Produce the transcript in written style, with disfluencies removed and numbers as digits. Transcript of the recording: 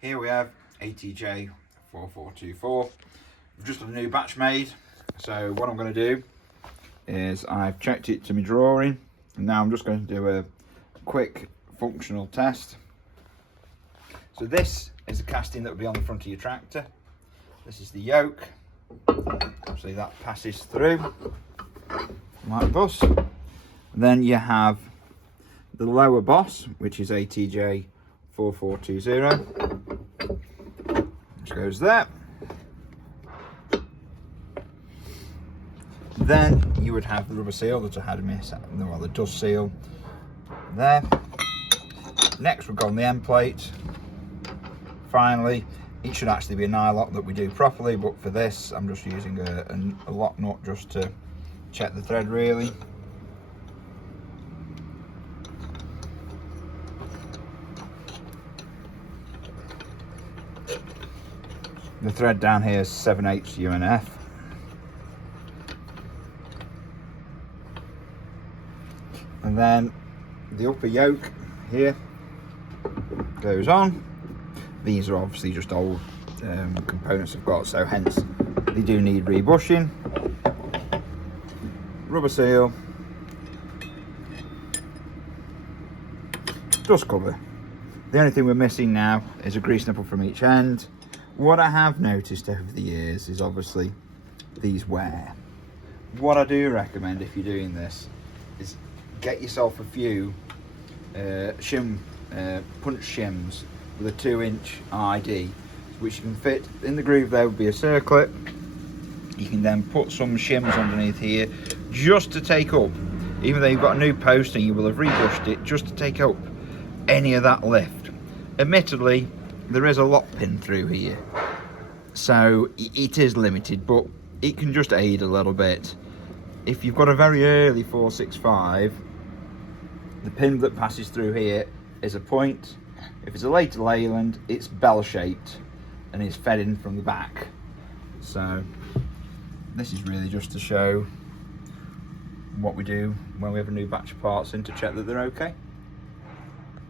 Here we have ATJ4424. We've just had a new batch made. So what I'm going to do is I've checked it to my drawing, and now I'm just going to do a quick functional test. So this is a casting that will be on the front of your tractor. This is the yoke. Obviously that passes through like this. Then you have the lower boss, which is ATJ4420, which goes there. Then you would have the rubber seal that I had missed, well, the dust seal there. Next we've got on the end plate. Finally, it should actually be a nylock that we do properly, but for this I'm just using a lock nut just to check the thread really. The thread down here is 7/8 UNF. And then the upper yoke here goes on. These are obviously just old components I've got, so hence they do need rebushing. Rubber seal, dust cover. The only thing we're missing now is a grease nipple from each end. What I have noticed over the years is obviously these wear. What I do recommend if you're doing this is get yourself a few punch shims with a 2-inch ID, which you can fit in the groove. There would be a circlip. You can then put some shims underneath here just to take up, even though you've got a new post and you will have rebushed it, just to take up any of that lift. Admittedly, there is a lock pin through here, so it is limited, but it can just aid a little bit. If you've got a very early 465, the pin that passes through here is a point. If it's a later Leyland, it's bell shaped and it's fed in from the back. So this is really just to show what we do when we have a new batch of parts in, to check that they're okay.